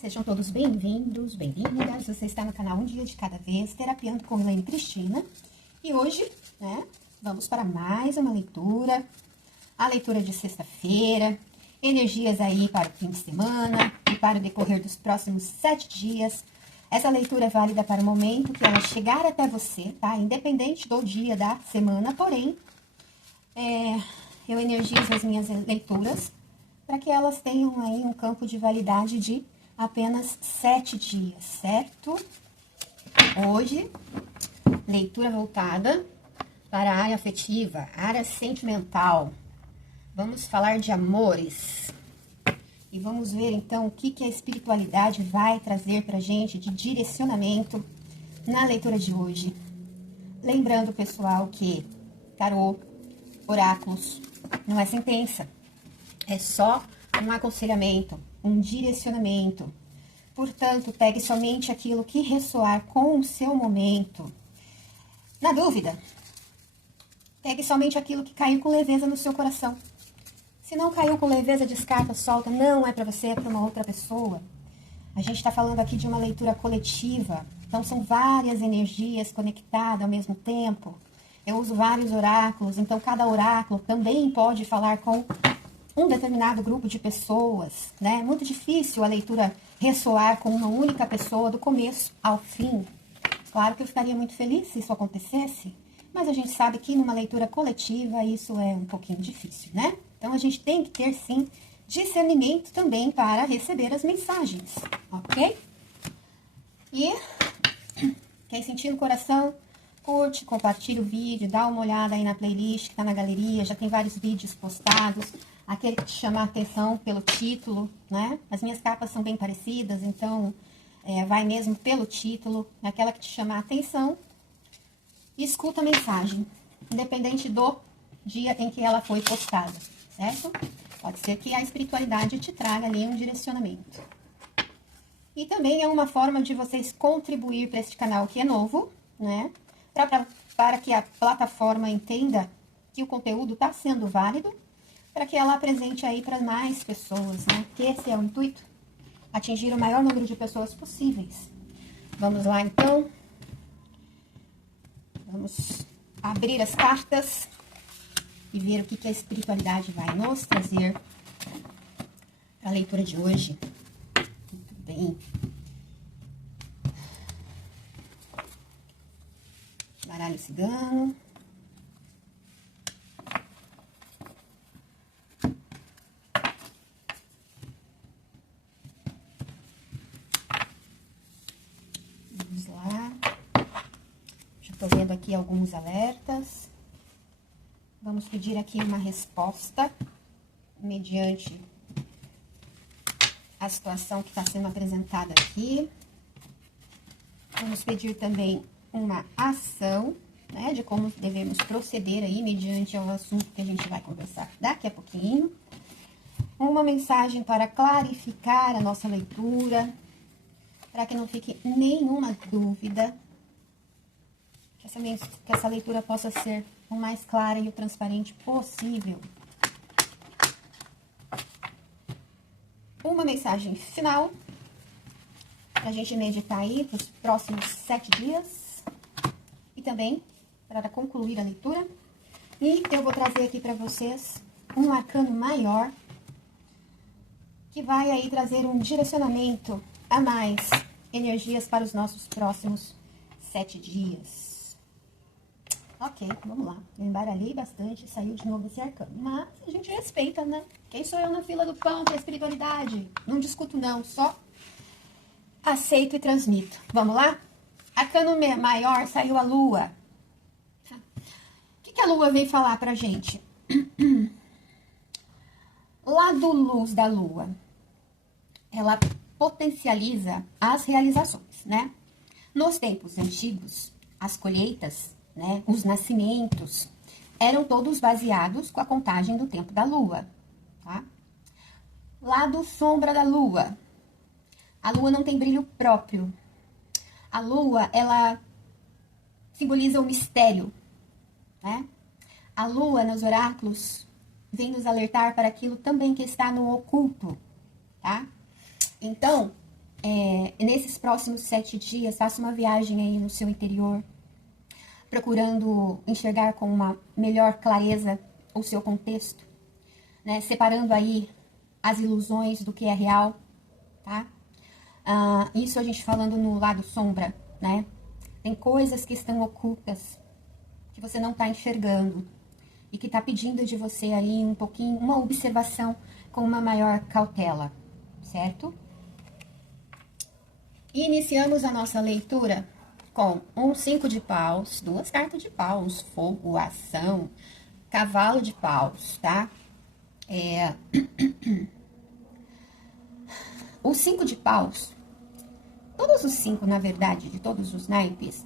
Sejam todos bem-vindos, bem-vindas. Você está no canal Um Dia de Cada Vez, Terapiando com Elaine Cristina. E hoje, vamos para mais uma leitura. A leitura de sexta-feira. Energias aí para o fim de semana e para o decorrer dos próximos 7 dias. Essa leitura é válida para o momento que ela chegar até você, tá? Independente do dia da semana, porém, eu energizo as minhas leituras para que elas tenham aí um campo de validade de apenas 7 dias, certo? Hoje, leitura voltada para a área afetiva, área sentimental. Vamos falar de amores. E vamos ver, então, o que a espiritualidade vai trazer pra gente de direcionamento na leitura de hoje. Lembrando, pessoal, que tarô, oráculos, não é sentença. É só um aconselhamento, um direcionamento. Portanto, pegue somente aquilo que ressoar com o seu momento. Na dúvida, pegue somente aquilo que caiu com leveza no seu coração. Se não caiu com leveza, descarta, solta. Não é para você, é para uma outra pessoa. A gente está falando aqui de uma leitura coletiva. Então, são várias energias conectadas ao mesmo tempo. Eu uso vários oráculos. Então, cada oráculo também pode falar com um determinado grupo de pessoas, né? É muito difícil a leitura ressoar com uma única pessoa do começo ao fim. Claro que eu ficaria muito feliz se isso acontecesse, mas a gente sabe que numa leitura coletiva isso é um pouquinho difícil, né? Então a gente tem que ter sim discernimento também para receber as mensagens, ok? E quem sentir no coração, curte, compartilha o vídeo, dá uma olhada aí na playlist que tá na galeria, já tem vários vídeos postados. Aquele que te chama a atenção pelo título, né? As minhas capas são bem parecidas, então vai mesmo pelo título. Aquela que te chama a atenção, escuta a mensagem, independente do dia em que ela foi postada, certo? Pode ser que a espiritualidade te traga ali um direcionamento. E também é uma forma de vocês contribuir para este canal que é novo, né? Para que a plataforma entenda que o conteúdo está sendo válido, para que ela apresente aí para mais pessoas, né? Que esse é o intuito, atingir o maior número de pessoas possíveis. Vamos lá, então. Vamos abrir as cartas e ver o que a espiritualidade vai nos trazer para a leitura de hoje. Muito bem. Baralho cigano. Vamos lá. Já estou vendo aqui alguns alertas. Vamos pedir aqui uma resposta mediante a situação que está sendo apresentada aqui. Vamos pedir também uma ação, né, de como devemos proceder aí mediante ao assunto que a gente vai conversar daqui a pouquinho. Uma mensagem para clarificar a nossa leitura, para que não fique nenhuma dúvida, que essa leitura possa ser o mais clara e o transparente possível. Uma mensagem final, para a gente meditar aí para os próximos 7 dias. E também para concluir a leitura. E eu vou trazer aqui para vocês um arcano maior, que vai aí trazer um direcionamento a mais energias para os nossos próximos 7 dias. Ok, vamos lá. Eu embaralhei bastante e saiu de novo esse arcano. Mas a gente respeita, né? Quem sou eu na fila do pão para a espiritualidade? Não discuto não, só aceito e transmito. Vamos lá? Arcano maior, saiu a lua. O que a lua vem falar pra gente? Lado luz da lua. Ela potencializa as realizações, né? Nos tempos antigos, as colheitas, né, os nascimentos, eram todos baseados com a contagem do tempo da lua, tá? Lado sombra da lua. A lua não tem brilho próprio. A lua, ela simboliza o mistério, né? A lua, nos oráculos, vem nos alertar para aquilo também que está no oculto, tá? Então, nesses próximos 7 dias, faça uma viagem aí no seu interior, procurando enxergar com uma melhor clareza o seu contexto, né? Separando aí as ilusões do que é real, tá? Isso a gente falando no lado sombra, né? Tem coisas que estão ocultas, que você não está enxergando, e que está pedindo de você aí um pouquinho, uma observação com uma maior cautela, certo? Iniciamos a nossa leitura com um 5 de paus, 2 cartas de paus, fogo, ação, cavalo de paus, tá? O 5 de paus, todos os 5, na verdade, de todos os naipes,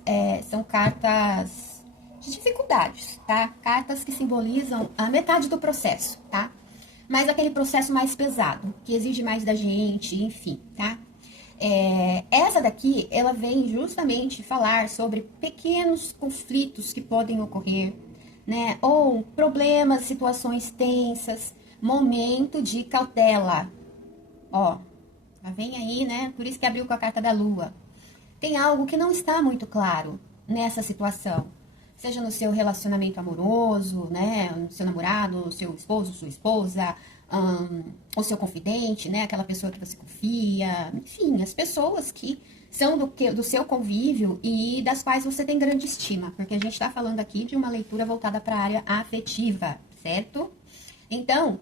são cartas de dificuldades, tá? Cartas que simbolizam a metade do processo, tá? Mas aquele processo mais pesado, que exige mais da gente, enfim, tá? Essa daqui, ela vem justamente falar sobre pequenos conflitos que podem ocorrer, né? Ou problemas, situações tensas, momento de cautela. Ó, vem aí, né? Por isso que abriu com a carta da lua. Tem algo que não está muito claro nessa situação. Seja no seu relacionamento amoroso, né? No seu namorado, seu esposo, sua esposa, o seu confidente, né? Aquela pessoa que você confia. Enfim, as pessoas que são do seu convívio e das quais você tem grande estima. Porque a gente está falando aqui de uma leitura voltada para a área afetiva, certo? Então,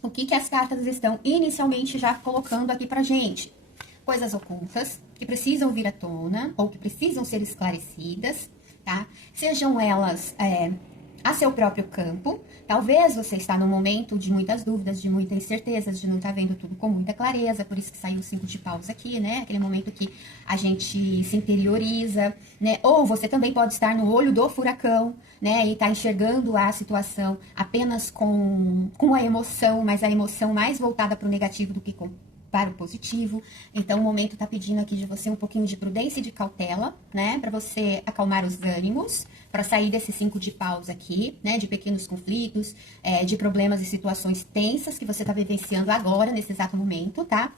o que as cartas estão inicialmente já colocando aqui pra gente? Coisas ocultas que precisam vir à tona ou que precisam ser esclarecidas, tá? Sejam elas a seu próprio campo. Talvez você está num momento de muitas dúvidas, de muitas incertezas, de não estar vendo tudo com muita clareza, por isso que saiu o 5 de paus aqui, né? Aquele momento que a gente se interioriza, né? Ou você também pode estar no olho do furacão, né? E tá enxergando a situação apenas com a emoção, mas a emoção mais voltada para o negativo do que para o positivo. Então, o momento tá pedindo aqui de você um pouquinho de prudência e de cautela, né? Para você acalmar os ânimos, para sair desse 5 de paus aqui, né? De pequenos conflitos, de problemas e situações tensas que você tá vivenciando agora, nesse exato momento, tá?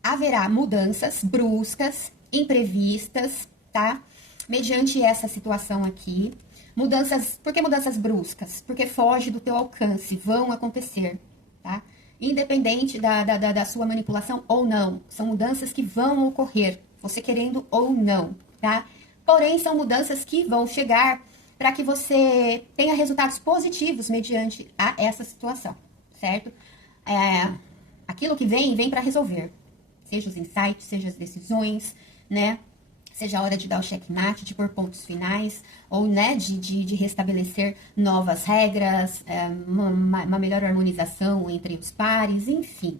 Haverá mudanças bruscas, imprevistas, tá? Mediante essa situação aqui. Mudanças, por que mudanças bruscas? Porque foge do teu alcance, vão acontecer, tá? Independente da sua manipulação ou não. São mudanças que vão ocorrer, você querendo ou não, tá? Porém, são mudanças que vão chegar para que você tenha resultados positivos mediante essa situação, certo? Aquilo que vem para resolver. Seja os insights, seja as decisões, né? Seja a hora de dar o checkmate, de pôr pontos finais, ou, né, de restabelecer novas regras, uma melhor harmonização entre os pares, enfim.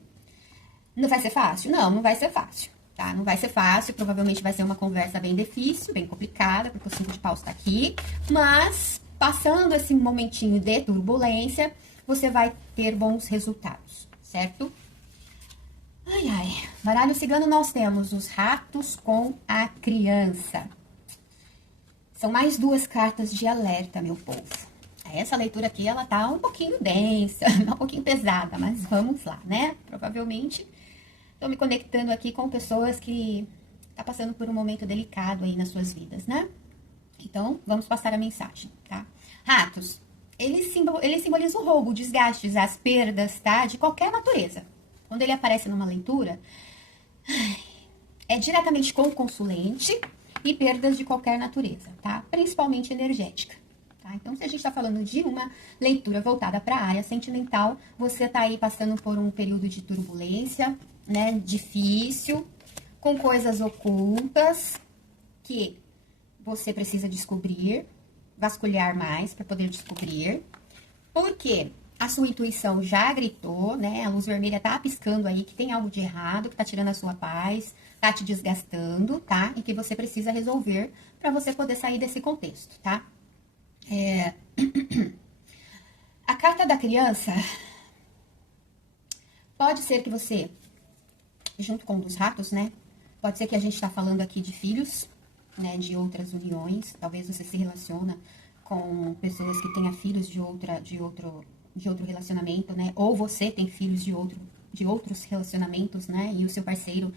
Não vai ser fácil? Não, não vai ser fácil, tá? Não vai ser fácil, provavelmente vai ser uma conversa bem difícil, bem complicada, porque o 5 de paus tá aqui, mas passando esse momentinho de turbulência, você vai ter bons resultados, certo? Ai, ai. Baralho cigano, nós temos os ratos com a criança. São mais 2 cartas de alerta, meu povo. Essa leitura aqui, ela tá um pouquinho densa, um pouquinho pesada, mas vamos lá, né? Provavelmente, tô me conectando aqui com pessoas que tá passando por um momento delicado aí nas suas vidas, né? Então, vamos passar a mensagem, tá? Ratos, ele simboliza o roubo, desgastes, as perdas, tá? De qualquer natureza. Quando ele aparece numa leitura, é diretamente com o consulente e perdas de qualquer natureza, tá? Principalmente energética, tá? Então, se a gente tá falando de uma leitura voltada para a área sentimental, você tá aí passando por um período de turbulência, né? Difícil, com coisas ocultas que você precisa descobrir, vasculhar mais para poder descobrir. Por quê? A sua intuição já gritou, né? A luz vermelha tá piscando aí que tem algo de errado, que tá tirando a sua paz, tá te desgastando, tá? E que você precisa resolver para você poder sair desse contexto, tá? A carta da criança, pode ser que você, junto com um dos ratos, né? Pode ser que a gente tá falando aqui de filhos, né? De outras uniões. Talvez você se relaciona com pessoas que tenham filhos de outro relacionamento, né? Ou você tem filhos de outro de outros relacionamentos, né? E o seu parceiro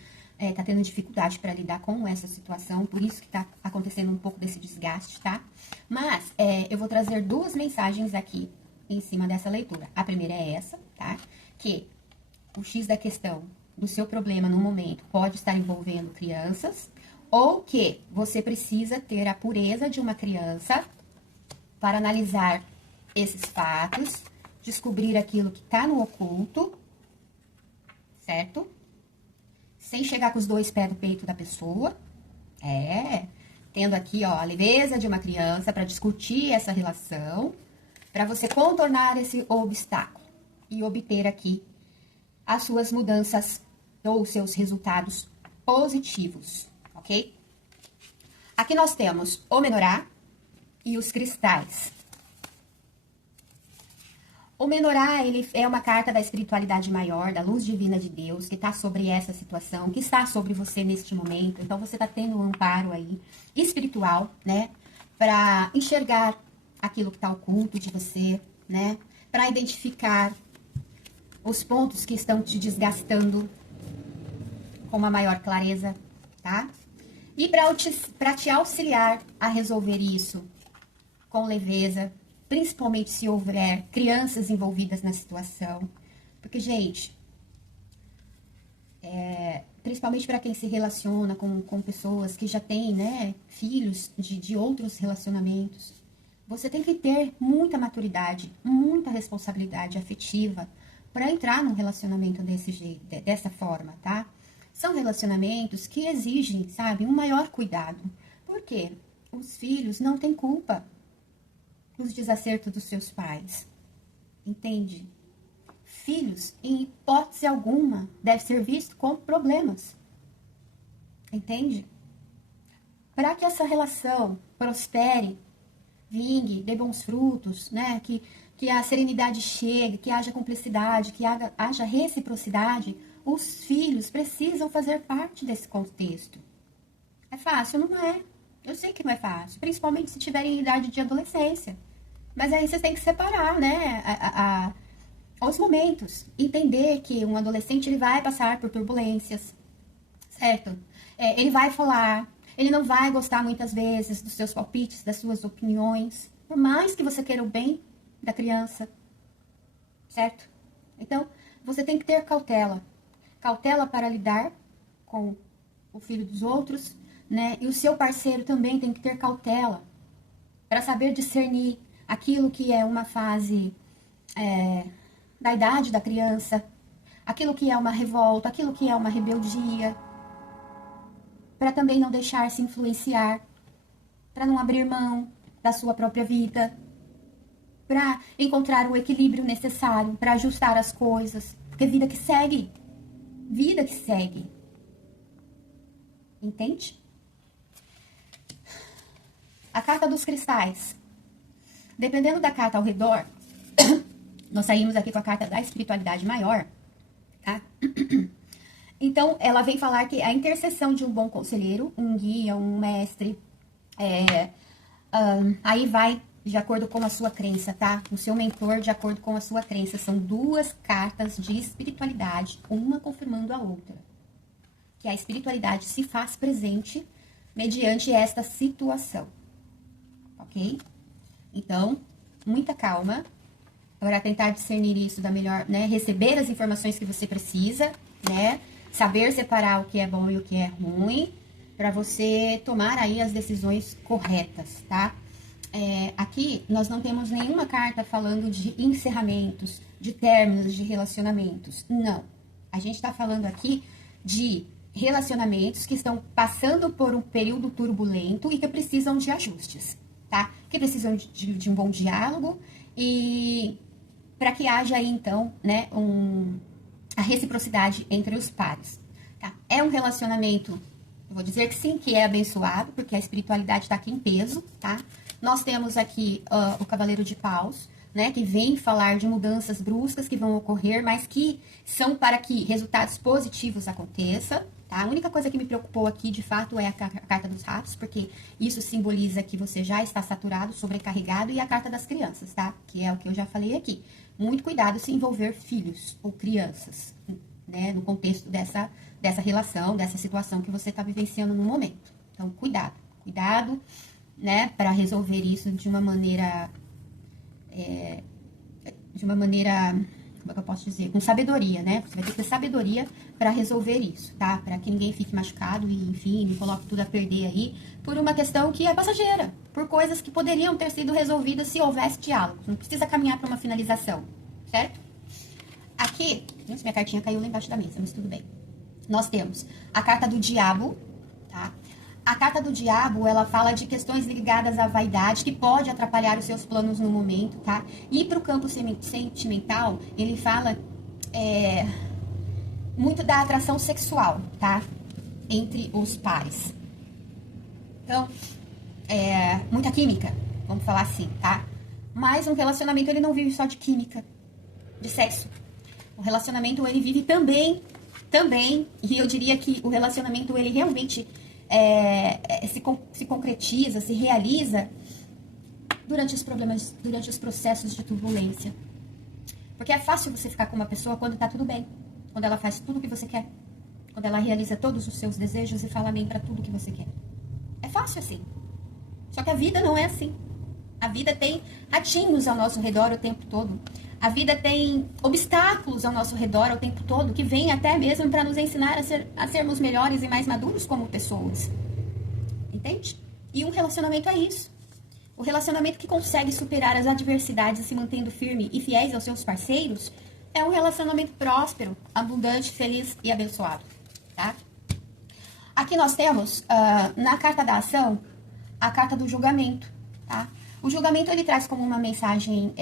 tá tendo dificuldade para lidar com essa situação, por isso que tá acontecendo um pouco desse desgaste, tá? Mas eu vou trazer duas mensagens aqui em cima dessa leitura. A primeira é essa, tá? Que o X da questão do seu problema no momento pode estar envolvendo crianças, ou que você precisa ter a pureza de uma criança para analisar esses fatos, descobrir aquilo que está no oculto, certo? Sem chegar com os dois pés no peito da pessoa. Tendo aqui, ó, a leveza de uma criança para discutir essa relação, para você contornar esse obstáculo e obter aqui as suas mudanças ou os seus resultados positivos, ok? Aqui nós temos o menorá e os cristais. O menorá, ele é uma carta da espiritualidade maior, da luz divina de Deus, que está sobre essa situação, que está sobre você neste momento. Então, você está tendo um amparo aí espiritual, né? Para enxergar aquilo que está oculto de você, né? Para identificar os pontos que estão te desgastando com uma maior clareza, tá? E para te auxiliar a resolver isso com leveza, principalmente se houver crianças envolvidas na situação. Porque, gente, principalmente para quem se relaciona com pessoas que já têm, né, filhos de outros relacionamentos, você tem que ter muita maturidade, muita responsabilidade afetiva para entrar num relacionamento desse jeito, dessa forma, tá? São relacionamentos que exigem, sabe, um maior cuidado. Por quê? Os filhos não têm culpa dos desacertos dos seus pais, entende? Filhos, em hipótese alguma, deve ser visto como problemas, entende? Para que essa relação prospere, vingue, dê bons frutos, né? Que a serenidade chegue, que haja cumplicidade, que haja reciprocidade, os filhos precisam fazer parte desse contexto. É fácil? Não é. Eu sei que não é fácil, principalmente se tiverem idade de adolescência. Mas aí vocês têm que separar, né, os momentos. Entender que um adolescente, ele vai passar por turbulências, certo? Ele vai falar, ele não vai gostar muitas vezes dos seus palpites, das suas opiniões, por mais que você queira o bem da criança, certo? Então, você tem que ter cautela. Cautela para lidar com o filho dos outros, né? E o seu parceiro também tem que ter cautela para saber discernir aquilo que é uma fase da idade da criança, aquilo que é uma revolta, aquilo que é uma rebeldia, para também não deixar se influenciar, para não abrir mão da sua própria vida, para encontrar o equilíbrio necessário, para ajustar as coisas, porque vida que segue, entende? A carta dos cristais. Dependendo da carta ao redor, nós saímos aqui com a carta da espiritualidade maior, tá? Então, ela vem falar que a intercessão de um bom conselheiro, um guia, um mestre, aí vai de acordo com a sua crença, tá? O seu mentor de acordo com a sua crença. São duas cartas de espiritualidade, uma confirmando a outra. Que a espiritualidade se faz presente mediante esta situação, ok? Então, muita calma para tentar discernir isso da melhor, né? Receber as informações que você precisa, né? Saber separar o que é bom e o que é ruim, para você tomar aí as decisões corretas, tá? Aqui, nós não temos nenhuma carta falando de encerramentos, de términos de relacionamentos. Não. A gente está falando aqui de relacionamentos que estão passando por um período turbulento e que precisam de ajustes, tá? Que precisam de um bom diálogo e para que haja aí, então, né, a reciprocidade entre os pares, tá? É um relacionamento, eu vou dizer que sim, que é abençoado, porque a espiritualidade está aqui em peso, tá? Nós temos aqui o Cavaleiro de Paus, né, que vem falar de mudanças bruscas que vão ocorrer, mas que são para que resultados positivos aconteçam, tá? A única coisa que me preocupou aqui, de fato, é a carta dos ratos, porque isso simboliza que você já está saturado, sobrecarregado, e a carta das crianças, tá? Que é o que eu já falei aqui. muito cuidado se envolver filhos ou crianças, né? No contexto dessa relação, dessa situação que você está vivenciando no momento. Então, cuidado, né? Para resolver isso de uma maneira, como é que eu posso dizer? Com sabedoria, né? Você vai ter que ter sabedoria para resolver isso, tá? Para que ninguém fique machucado e, enfim, não coloque tudo a perder aí por uma questão que é passageira, por coisas que poderiam ter sido resolvidas se houvesse diálogo. Não precisa caminhar para uma finalização, certo? Aqui, minha cartinha caiu lá embaixo da mesa, mas tudo bem. Nós temos a carta do diabo, tá? A carta do diabo, ela fala de questões ligadas à vaidade, que pode atrapalhar os seus planos no momento, tá? E para o campo sentimental, ele fala muito da atração sexual, tá? Entre os pares. Então, muita química, vamos falar assim, tá? Mas um relacionamento, ele não vive só de química, de sexo. O relacionamento, ele vive também, e eu diria que o relacionamento, ele realmente se concretiza, se realiza durante os problemas, durante os processos de turbulência. Porque é fácil você ficar com uma pessoa quando tá tudo bem, quando ela faz tudo o que você quer, quando ela realiza todos os seus desejos e fala bem pra tudo que você quer. É fácil assim. Só que a vida não é assim. A vida tem ratinhos ao nosso redor o tempo todo. A vida tem obstáculos ao nosso redor o tempo todo, que vêm até mesmo para nos ensinar a sermos melhores e mais maduros como pessoas. Entende? E um relacionamento é isso. O relacionamento que consegue superar as adversidades se mantendo firme e fiéis aos seus parceiros é um relacionamento próspero, abundante, feliz e abençoado. Tá? Aqui nós temos, na carta da ação, a carta do julgamento. Tá? O julgamento, ele traz como uma mensagem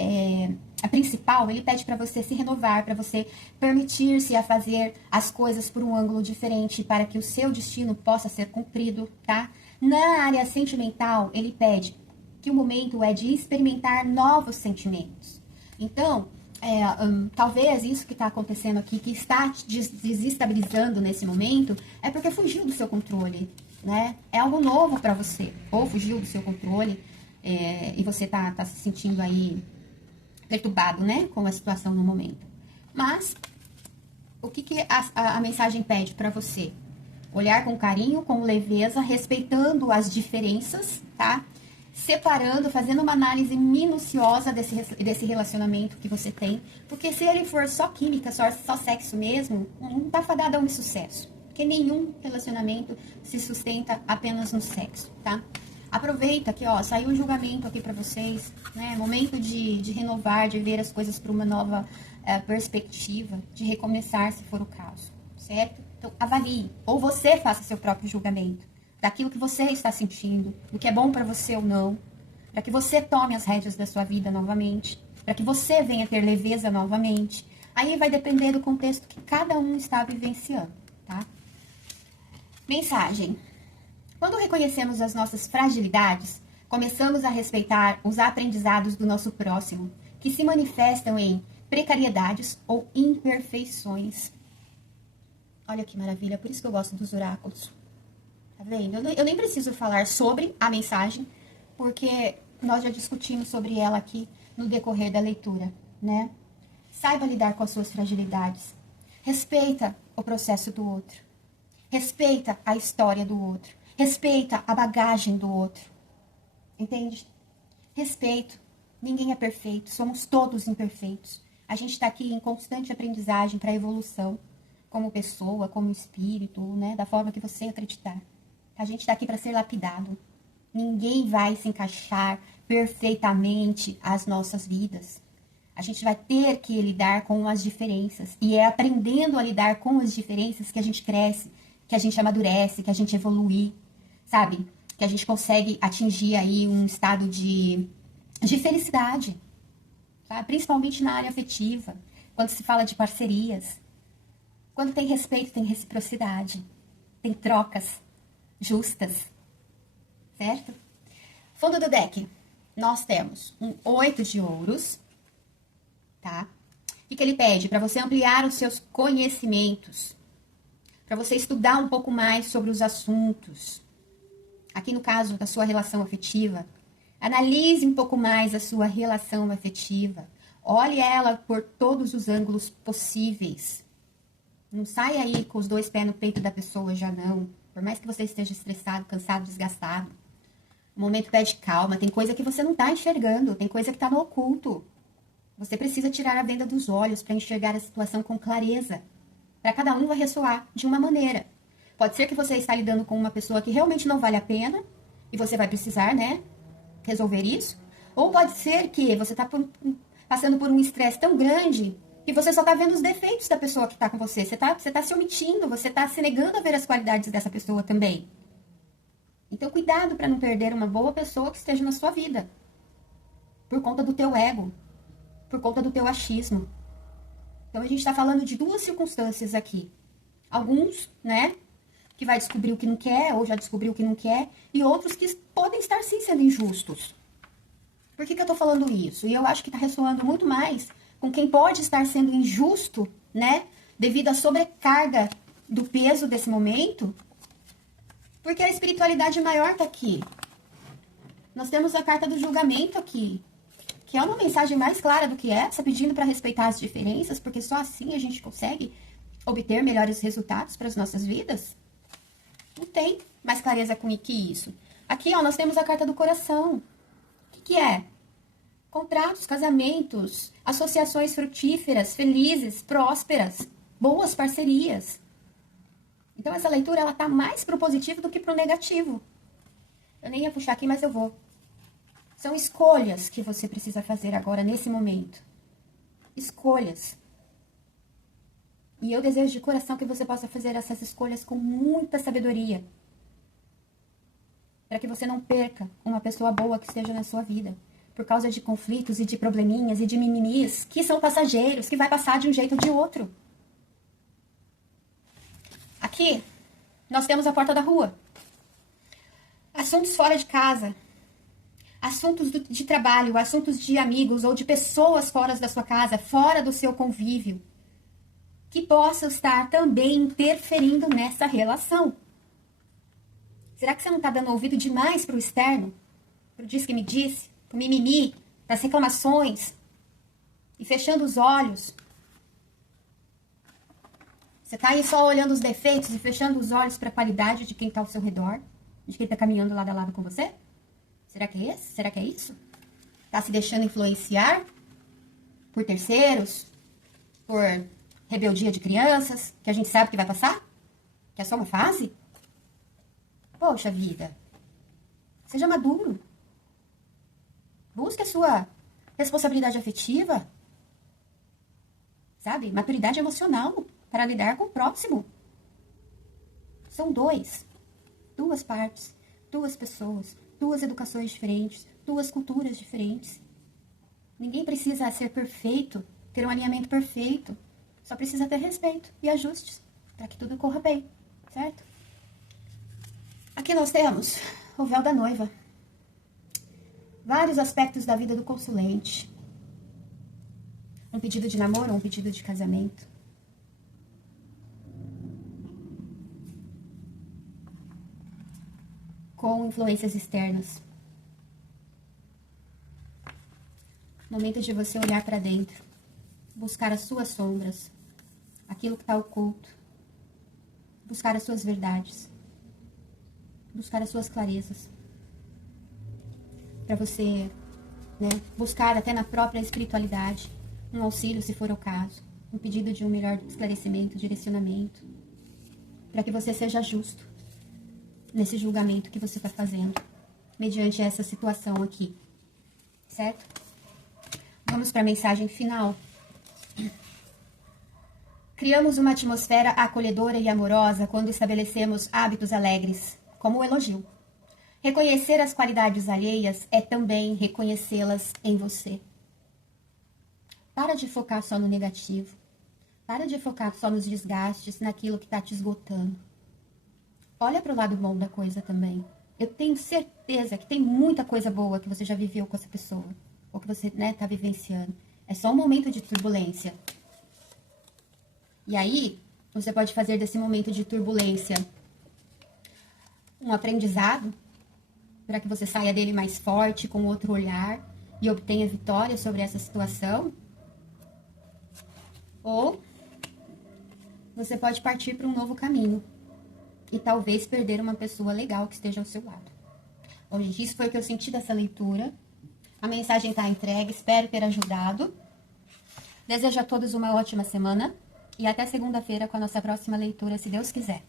a principal, ele pede para você se renovar, para você permitir-se a fazer as coisas por um ângulo diferente, para que o seu destino possa ser cumprido, tá? Na área sentimental, ele pede que o momento é de experimentar novos sentimentos. Então, talvez isso que está acontecendo aqui, que está te desestabilizando nesse momento, é porque fugiu do seu controle, né? É algo novo para você, ou fugiu do seu controle, e você tá se sentindo aí perturbado, né, com a situação no momento. Mas, o que a mensagem pede para você? Olhar com carinho, com leveza, respeitando as diferenças, tá? Separando, fazendo uma análise minuciosa desse relacionamento que você tem. Porque se ele for só química, só sexo mesmo, não tá fadado a um sucesso. Porque nenhum relacionamento se sustenta apenas no sexo, tá? Aproveita que, ó, saiu um julgamento aqui pra vocês, né? Momento de renovar, de ver as coisas por uma nova perspectiva, de recomeçar, se for o caso, certo? Então, avalie, ou você faça seu próprio julgamento daquilo que você está sentindo, do que é bom pra você ou não, para que você tome as rédeas da sua vida novamente, para que você venha ter leveza novamente. Aí vai depender do contexto que cada um está vivenciando, tá? Mensagem. Quando reconhecemos as nossas fragilidades, começamos a respeitar os aprendizados do nosso próximo, que se manifestam em precariedades ou imperfeições. Olha que maravilha, por isso que eu gosto dos oráculos. Tá vendo? Eu nem preciso falar sobre a mensagem, porque nós já discutimos sobre ela aqui no decorrer da leitura, né? Saiba lidar com as suas fragilidades. Respeita o processo do outro. Respeita a história do outro. Respeita a bagagem do outro. Entende? Respeito. Ninguém é perfeito. Somos todos imperfeitos. A gente está aqui em constante aprendizagem para evolução. Como pessoa, como espírito, né? Da forma que você acreditar. A gente está aqui para ser lapidado. Ninguém vai se encaixar perfeitamente às nossas vidas. A gente vai ter que lidar com as diferenças. E é aprendendo a lidar com as diferenças que a gente cresce, que a gente amadurece, que a gente evolui. Sabe? Que a gente consegue atingir aí um estado de felicidade. Sabe? Principalmente na área afetiva. Quando se fala de parcerias. Quando tem respeito, tem reciprocidade. Tem trocas justas. Certo? Fundo do deck. Nós temos um 8 de ouros. Tá? O que ele pede? Para você ampliar os seus conhecimentos. Para você estudar um pouco mais sobre os assuntos. Aqui no caso da sua relação afetiva, analise um pouco mais a sua relação afetiva. Olhe ela por todos os ângulos possíveis. Não sai aí com os 2 pés no peito da pessoa, já não. Por mais que você esteja estressado, cansado, desgastado. O momento pede calma. Tem coisa que você não tá enxergando. Tem coisa que tá no oculto. Você precisa tirar a venda dos olhos para enxergar a situação com clareza. Para cada um vai ressoar de uma maneira. Pode ser que você está lidando com uma pessoa que realmente não vale a pena. E você vai precisar, né, resolver isso. Ou pode ser que você está passando por um estresse tão grande que você só está vendo os defeitos da pessoa que está com você. Você tá se omitindo, você está se negando a ver as qualidades dessa pessoa também. Então, cuidado para não perder uma boa pessoa que esteja na sua vida. Por conta do teu ego. Por conta do teu achismo. Então, a gente está falando de 2 circunstâncias aqui. Alguns, né, que vai descobrir o que não quer, ou já descobriu o que não quer, e outros que podem estar sim sendo injustos. Por que eu tô falando isso? E eu acho que tá ressoando muito mais com quem pode estar sendo injusto, né? Devido à sobrecarga do peso desse momento. Porque a espiritualidade maior tá aqui. Nós temos a carta do julgamento aqui. Que é uma mensagem mais clara do que essa, pedindo para respeitar as diferenças, porque só assim a gente consegue obter melhores resultados para as nossas vidas. Não tem mais clareza com que isso. Aqui, ó, nós temos a carta do coração. O que é? Contratos, casamentos, associações frutíferas, felizes, prósperas, boas parcerias. Então, essa leitura, ela tá mais pro positivo do que pro negativo. Eu nem ia puxar aqui, mas eu vou. São escolhas que você precisa fazer agora, nesse momento. Escolhas. E eu desejo de coração que você possa fazer essas escolhas com muita sabedoria. Para que você não perca uma pessoa boa que esteja na sua vida. Por causa de conflitos e de probleminhas e de mimimis, que são passageiros, que vai passar de um jeito ou de outro. Aqui, nós temos a porta da rua. Assuntos fora de casa. Assuntos de trabalho, assuntos de amigos ou de pessoas fora da sua casa, fora do seu convívio. Que possam estar também interferindo nessa relação. Será que você não está dando ouvido demais para o externo? Para o diz que me disse? Para o mimimi? Para as reclamações? E fechando os olhos? Você está aí só olhando os defeitos e fechando os olhos para a qualidade de quem está ao seu redor? De quem está caminhando lado a lado com você? Será que é esse? Será que é isso? Está se deixando influenciar por terceiros? Por rebeldia de crianças? Que a gente sabe que vai passar? Que é só uma fase? Poxa vida, seja maduro. Busque a sua responsabilidade afetiva. Sabe? Maturidade emocional para lidar com o próximo. São duas partes, 2 pessoas, 2 educações diferentes, 2 culturas diferentes. Ninguém precisa ser perfeito, ter um alinhamento perfeito. Só precisa ter respeito e ajustes para que tudo corra bem, certo? Aqui nós temos o véu da noiva. Vários aspectos da vida do consulente. Um pedido de namoro ou um pedido de casamento. Com influências externas. Momento de você olhar para dentro. Buscar as suas sombras. Aquilo que está oculto. Buscar as suas verdades. Buscar as suas clarezas. Para você, né, buscar até na própria espiritualidade um auxílio, se for o caso. Um pedido de um melhor esclarecimento, direcionamento. Para que você seja justo nesse julgamento que você está fazendo. Mediante essa situação aqui. Certo? Vamos para a mensagem final. Criamos uma atmosfera acolhedora e amorosa quando estabelecemos hábitos alegres, como o elogio. Reconhecer as qualidades alheias é também reconhecê-las em você. Para de focar só no negativo. Para de focar só nos desgastes, naquilo que está te esgotando. Olha para o lado bom da coisa também. Eu tenho certeza que tem muita coisa boa que você já viveu com essa pessoa. Ou que você, né, tá vivenciando. É só um momento de turbulência. E aí, você pode fazer desse momento de turbulência um aprendizado, para que você saia dele mais forte, com outro olhar, e obtenha vitória sobre essa situação. Ou você pode partir para um novo caminho e talvez perder uma pessoa legal que esteja ao seu lado. Bom, gente, isso foi o que eu senti dessa leitura. A mensagem está entregue, espero ter ajudado. Desejo a todos uma ótima semana e até segunda-feira com a nossa próxima leitura, se Deus quiser.